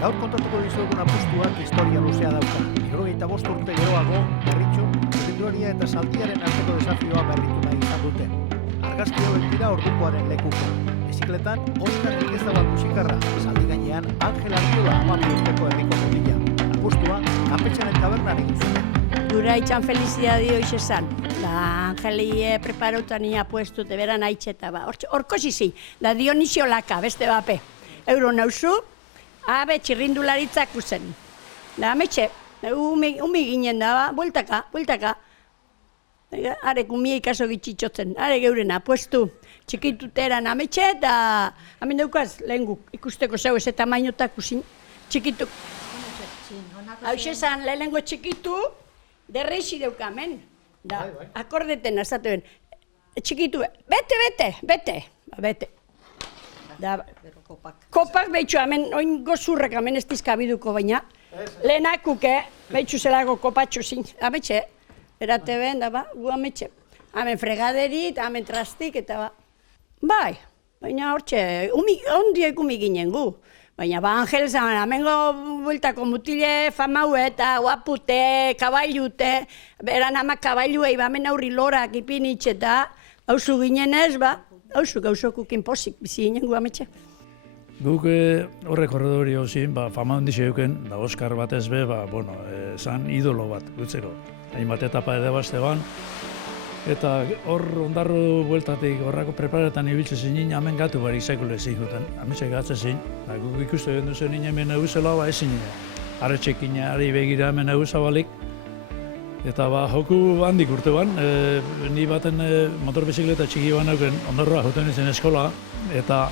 Gaur kontatuko dizuegun apustuak historia luzea dauka. 75 urte geroago, berritxo, txirrindularia eta zaldiaren arteko desafioa berritu nahi izan dute. Argazki hauek dira ordukoaren lekuko. Bizikletan, Oskar Elkezabal musikarra, zaldi gainean Angel Arriola 12 urteko herriko mutila. Apustua, Kapetxaren tabernan egin zuten. Gura itxan felicidadi hoiz esan. Da Angeli preparautan ia puestu te beran aitxeta ba. Horko zizi, da Dionisio Laka, beste bape. Euro nauzu, abe txirrindularitzak uzen. Da ametxe, umi ginen da ba, bueltaka. Arek umia ikaso gitxitxotzen, are geurena, puestu txikituteran ametxe, da hemen daukaz lehen guk ikusteko zeu ez eta mainotak usin, txikitu. Hau esan lehenengo txikitu, derreixi deukamen. Da, akordeten azatuen, txikitu, bete. Da, kopak behitxu, hemen, oin gozurrek hemen ez dizkabiduko baina, lehenakuke, behitxu zelago kopatxu zin, ametxe, erate ben, da ba, gu ametxe. Hemen fregaderit, hemen trastik, eta ba, bai, baina hortxe, ondiek umi ginen gu. Baina ba Angel zan, amengo bueltako mutile famau eta guapute, kabailute, beran ama kabailuei, ba hemen aurri lorak ipinitxe eta hauzu ginen ez, ba, hauzu gauzokukin posik, bizi ginen gu ametxe. Guk horrek horredori hozin, ba, fama handixe euken, da Oskar batez be, ba, bueno, zan idolo bat, gutzeko. Hainbat etapa edabazte ban, eta hor ondarro bueltatik horrako prepararetan ibiltze zinen, hemen gatu barik zaikule zihuten. Hemetxe gatze zin, guk ikuste gendu zen hemen eguzela, ba ezin arretxekin ari begira hemen eguzabalik. Eta ba, joku handik urte ban, ni baten motorbizikleta txiki ban euken ondarroa joten izan eskola, eta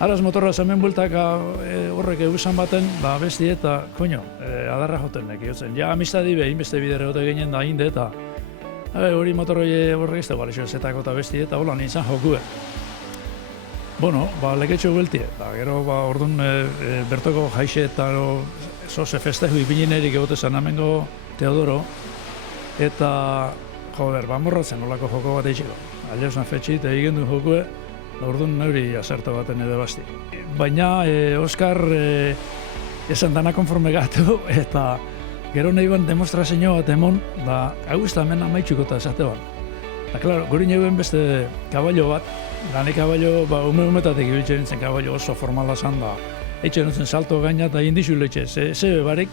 araz motorra hemen bueltaka horrek eguzan baten, ba besti eta, koño, adarra joten neki jotzen. Ja, amistadi behin beste bidere jote ginen da hinde eta hori motorroi horrek ez da balixo zetako eta besti eta hola nintzen jokue. Bueno, ba, leketxo gueltie, eta gero ba, orduan bertoko jaixe eta zoze festeju ipinin erik egotezan amengo Teodoro, eta joder, ba, morratzen olako joko bat eitxiko. Aleusan fetxit, egin du jokue, orduan neuri azerto baten edo basti. Baina Oskar esan dana konforme gatu, eta gero nahi ban demostrazio bat emon, da hau ez da hemen amaitxuko eta esate ban. Eta, klaro, guri nioen beste kabailo bat, da ne kabailo, ba, umetatik ibiltzen nintzen kabailo oso formala zan, da eitxe nintzen salto gaina eta indizu leitxe, zebe barik,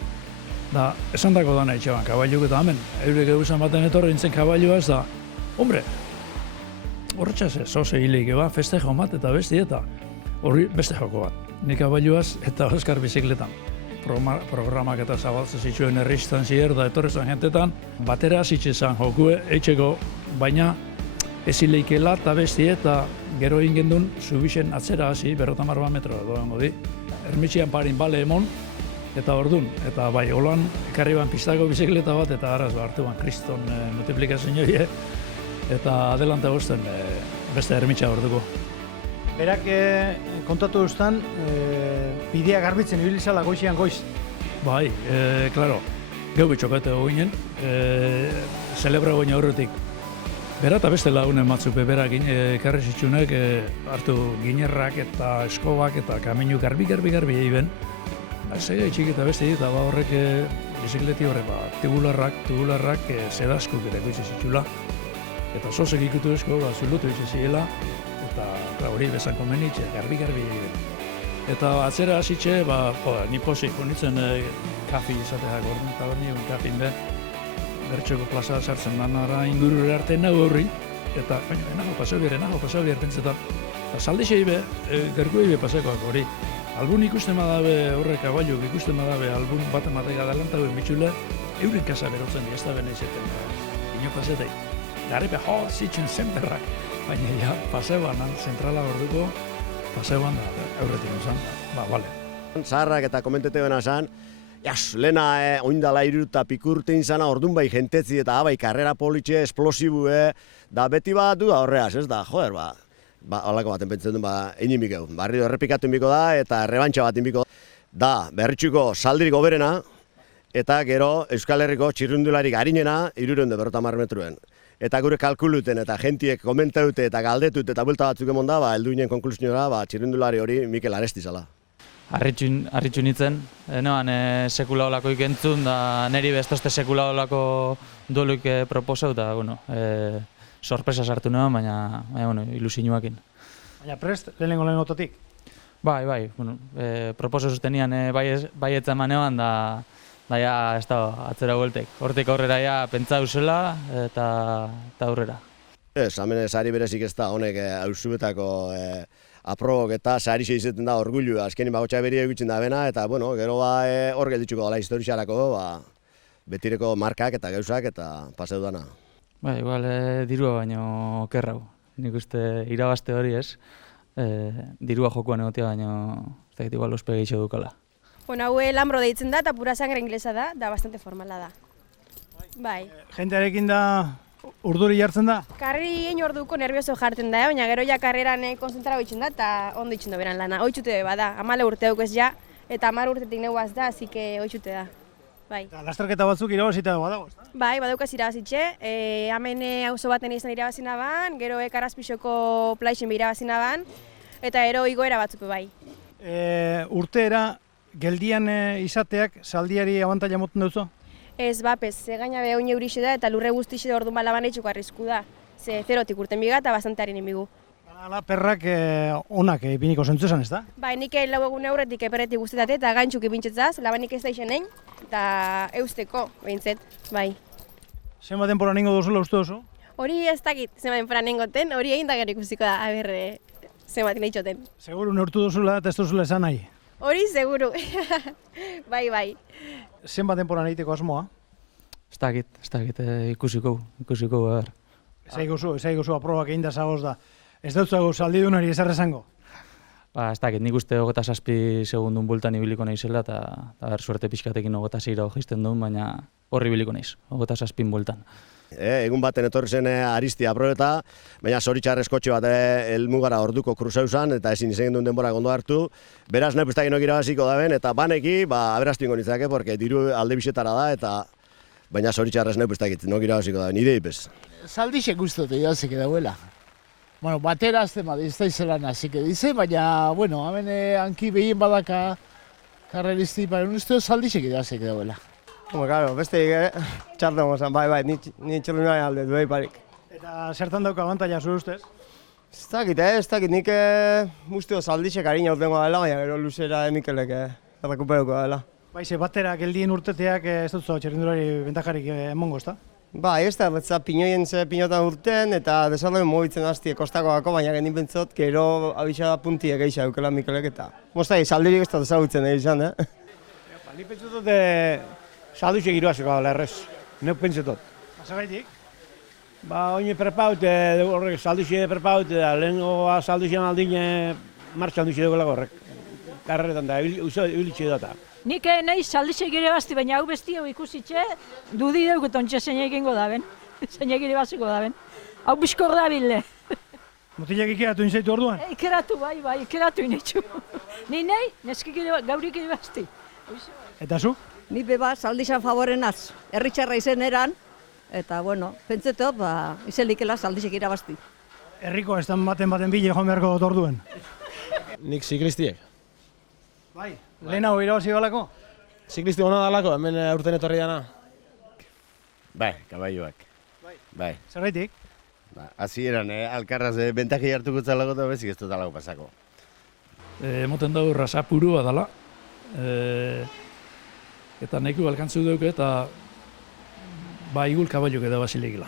da esan dako dana eitxe ban kabailuk eta hemen, eurek eguzan baten etorri nintzen kabailoaz, da, hombre, horretxaz ez, zoze hilik, ba, festejo bat eta besti eta horri beste joko bat, ni kabailoaz eta Oskar bizikletan. Programak eta zabaltzen zituen herriztan zier da etorrezan jentetan, batera zitzezan jokue, eitxeko, baina ezileikela eta besti eta gero egin duen zubixen atzera hasi, 50 metro doango di. Ermitxian parin bale emon, eta ordun, eta bai, holan ekarri ban pistako bizikleta bat, eta araz hartu ban kriston multiplikazioie, eta adelante bosten beste ermitxa orduko. Berak kontatu duztan, bidea garbitzen ibilizala goizean goiz. Bai, klaro, geu bitxokate ginen, celebra goina horretik. Bera eta beste lagunen matzupe berakin, ekarri zitsunek hartu ginerrak eta eskobak eta kaminu garbi egin. Zege txiki eta beste eta ba horrek bizikleti horrek, ba, tubularrak zedaskuk ere goitze zitxula. Eta sozek ikutu esko, ba, zulutu itxezila. Eta hori bezanko menitxe, garbi egin. Eta atzera hasitxe, ba, ni posik honitzen kafi izateak orduan, eta hori nien kafin be, bertxoko plaza sartzen danara ingurure arte nago horri, eta enago paseo bier pentsetan. Eta saldixei be, gerkuei be pasekoak hori. Albun ikusten badabe horrek kabailuk, ikusten badabe albun bat ematek adalantagoen bitxule, euren kasa berotzen di, ez da bene izaten, ino pasetei. Garripe, zitzun zenterrak. Baina ja, paseoan, zentrala orduko, paseoan da, aurretik izan, ba, bale. Zaharrak eta komentete bena zan, lehena oindala iruta pikurtein zana, orduan bai jentetzi eta bai karrera politxe, esplosibue, da beti bat du da horreaz, ez da, joder, holako baten pentsen duen, egin bikeu. Barri errepikatu inbiko da, eta errebantxa bat inbiko da, berritxuko saldirik oberena, eta gero Euskal Herriko txirrindularik harinena 350 metruen. Eta gure kalkuluten eta jentiek komentaute eta galdetut eta buelta batzuk emon da, heldu ginen konklusiora, txirrindulari hori Mikel Aresti zala. harritxu nintzen. Noan sekula olakoik entzun, da niri bestoste sekula olako dueluik proposau, eta, bueno, sorpresa sartu noan, baina bueno, ilusinuakin. Baina prest, lehenengo-lehenengototik? Bai, bueno, proposo sustenian baietza emanean, da ja ez da atzera bueltek. Hortik aurrera ja pentsau zela eta aurrera. Ez, hemen sari berezik ez da, honek auzuetako aprobok eta sari izaten da orgullu, azkenin bakotxa beria egutzen da bena, eta bueno, gero hor gelditzuko dela historixarako, betireko markak eta gauzak eta paseu dana. Bai, igual dirua baino okerrau. Nik uste irabazte hori ez, dirua jokuan egotea baino ez dakit igual ospege geixo dukala. Bueno, hau Lambro deitzen da eta pura sangre inglesa da bastante formala da. Bai. Jentearekin da urduri jartzen da? Karri orduko nervioso jartzen da, baina gero ja karreran konzentratu itzen da eta ondo itzen da beran lana. Oitzute bada, 14 urte ez ja, eta 10 urtetik neguaz da, así que oitzute da. Bai. Eta lasterketa batzuk irabazita badago, ezta? Bai, badaukaz irabazitxe. Hemen auzo baten izan irabazina ban, gero Karazpixoko plaixen irabazina ban, eta ero igoera batzuk bai. Urteera, geldian izateak saldiari abantaila moten duzu? Ez bapez, gaina be oin eurixe da eta lurre guztixe da ordu malaban eitxuko arrisku da. Ze zerotik urten biga eta bastante harin inbigu. Hala, perrak onak ipiniko zentzu esan, ez da? Bai, nik lau egun aurretik perretik guztetate eta gaintxuk ipintzetzaz, labanik ez da izenein, eta eusteko, behintzet, bai. Zenbat denpora ningo duzula uste duzu? Hori ez dakit zenbat denpora ningoten, hori egin da gero ikusiko da, aber zenbat initxoten. Seguru neurtu duzula eta ez duzula esan nahi? Hori seguru, bai. Zenbat denpora nahiteko asmoa? Ez dakit, ikusiko, behar. Ez aprobak egin da zagoz da. Ez dutzago saldidunari ezer esango? Ez dakit, nik uste 27 segundun bultan ibiliko naizela eta suerte pixkatekin 26 jaisten duen, baina horri ibiliko naiz, 27 bultan. Egun baten etorri zen Aristia aprobeta, baina zoritxarrez kotxe bat helmugara orduko kruzau zan, eta ezin izan duen denbora ondo hartu. Beraz, nahi puztak inok irabaziko da ben, eta baneki, aberastu ingo nintzake, porque diru alde bisetara da, baina zoritxarrez nahi puztak inok irabaziko da ben, ide ipez. Zaldixek guztote idazek dauela. Bueno, batera azten bat, ez da izelan hasik edize, baina, bueno, hemen hanki behien badaka karreristi, baina uste zaldixek idazek dauela. Claro, beste txartu zen, bai, ni txelunari alde du parik. Eta zertan dauka abantaila zure ustez? Ez dakit, nik usteo zaldixek harina urtengo dela, baina gero luzera Mikelek errekuperuko dela. Bai, ze batera geldien urteteak ez dut txerrindulari bentajarik emongo, ezta? Bai, ez da, erretza pinoien pinotan urten, eta desarroen mobitzen hastie kostakoako, baina genin bentzot, gero abisa puntiek eixa eukela Mikelek eta. Mostai, saldirik ez da desagutzen izan, Ni pentsatot salduxek iruazeko dela errez, neuk pentsatot. Zagaitik? Oin prepaut, horrek salduxe prepaut, lehenko salduxean aldin martxan duxe dugu horrek. Karreretan da, ibilitxe data. Nik nahi salduxek ere basti, baina hau besti hau ikusitxe, dudi dugut ontsa zeinek ingo daben, zeinek ere baziko daben. Hau biskor da bile. Mutilak ikeratu inzaitu orduan? Ikeratu, bai, ikeratu inetxu. Ni nahi, neskik ere gaurik ere basti. Eta zu? Ni beba saldixan favorenaz, herritxarra izen eran, eta, bueno, pentsetot, izelikela saldixek irabazti. Herriko ez baten bile joan beharko dut orduen. Nik ziklistiek. Bai, lehenago irabazi balako? Ziklisti hona dalako, hemen urten etorri dana. Bai, kabailuak. Bai. Zergaitik? Hasieran, alkarraz bentaji hartuko zalago eta bezik ez dut alago pasako. Emoten dago rasapurua dela. Eta neku alkantzu dugu eta igul kabailuk edo basilegila.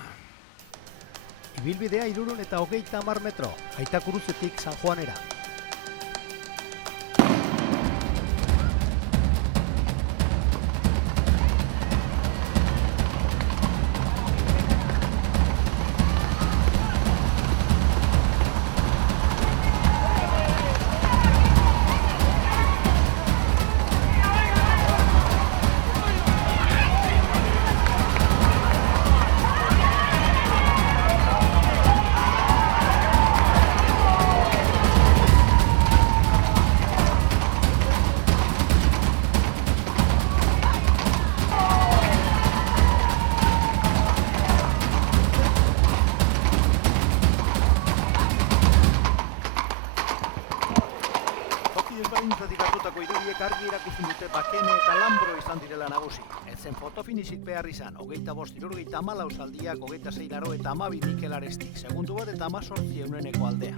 Ibilbidea 330 metro, Aitakuruzetik San Juanera. Politxek argi erakutsi dute Bakene eta Lambro izan direla nagusi. Ez zen fotofinisik behar izan, 25-74 zaldiak, 26 eta 12 Mikel Aresti, segundu bat eta 18 euneneko aldea.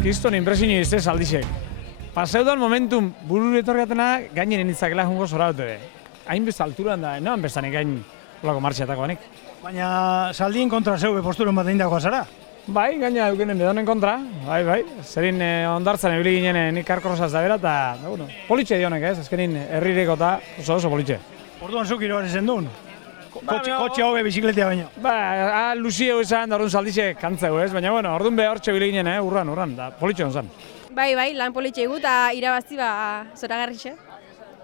Kriston impresionio izte Saldixek. Paseudan momentum bururu etorriatena gainen enitzakela jungo zora dute. Hainbeste alturan da, noan bestanik gain olako martxeatako banik. Baina Saldien kontra zeuge posturen bat eindakoa zara? Bai, gaina eukenen bedonen kontra, bai. Zerin ondartzan ebili ginen nik karkorrosaz da bera, eta bueno, politxe dionek ez, azkenin herrireko eta oso politxe. Orduan zuk irabari zen duen? Kotxe hobe bizikletea baino. Ba, Luzio izan, orduan Saldixek kantzeu ez, baina bueno, orduan hortxe ebili ginen, urran, da politxe hon zan. Bai, lan politxe egu eta irabazti zoragarrixe.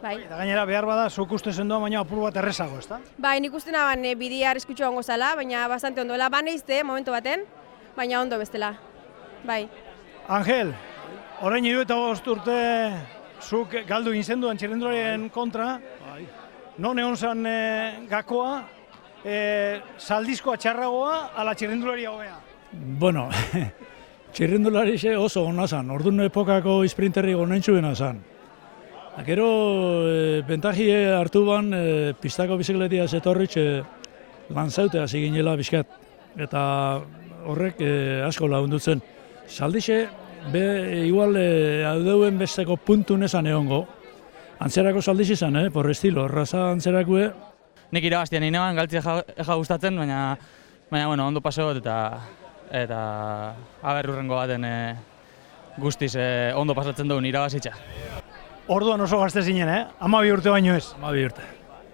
Bai. Eta gainera behar bada, zuk uste zendoa baina apur bat errezago, ezta? Bai, nik uste naban bidea arriskutxua ongo zala, baina bastante ondoela. Baneizte, momentu baten, baina ondo bestela. Bai. Angel, orain 75 urte zuk galdu egin duan txirrendularen kontra, non egon zan gakoa, Saldizkoa txarragoa, ala txirrendularia hobea? Bueno, txirrendulari oso gona zan, orduan epokako isprinterri gonentxuena zan. Gero, bentajie hartu ban, pistako bizikletia zetorritxe lan zaute hasi ginela bizkat. Eta horrek asko lagundutzen. Saldixe, igual audeuen besteko puntun esan egongo. Antzerako Saldixe izan, por estilo, raza antzerakue. Nik irabaztian inean, galtzi eja gustatzen, baina bueno, ondo paseot eta urrengo baten guztiz ondo pasatzen duen irabazitza. Orduan oso gazte zinen, 12 urte baino ez? 12 urte.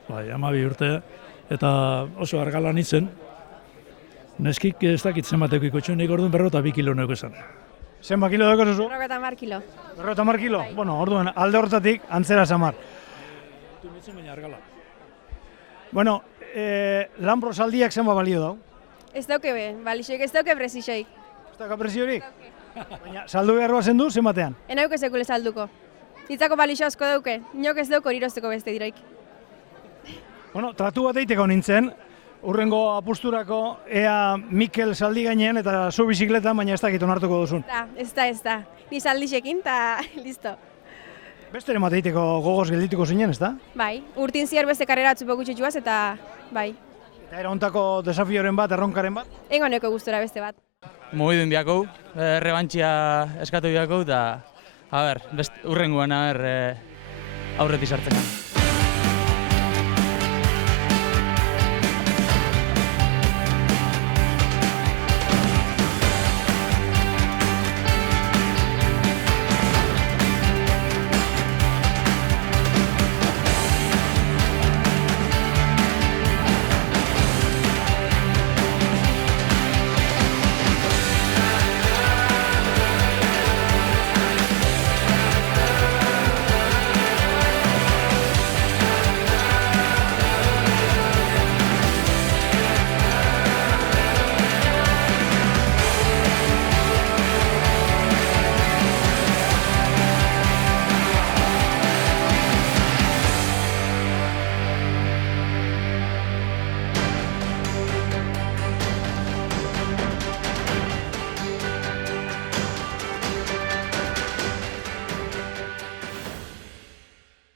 Bai, 12 urte. Eta oso argalan itzen. Neskik ez dakit zenbateko ikotxun, nik orduan 42 kilo neko esan. Zenbat kilo dago zuzu? 50 kilo. 50 kilo? Bueno, orduan alde hortatik antzera samar. Nitzen baina argala. Bueno, Lambro Saldiak zenbat balio dau? Ez dauke balixoik, ez dauke prezixoik. Ez dauke preziorik? Baina saldu behar bazen du, zenbatean? Enauke sekule salduko. Itzako balixo asko dauke, inok ez dauko irosteko beste diroik. Bueno, tratu bat eiteko nintzen, urrengo apusturako ea Mikel Saldi gainean eta zu bizikleta, baina ez dakit onartuko duzun. Ez da. Ni Saldixekin eta listo. Beste ere mateiteko gogoz geldituko zinen, ez da? Bai, urtin ziar beste karrera atzupeko gutxetxuaz eta bai. Eta era hontako desafioren bat, erronkaren bat? Engo neko gustora beste bat. Mogidun biakau, rebantxia eskatu biakau, eta urrengoan aurreti sartzen.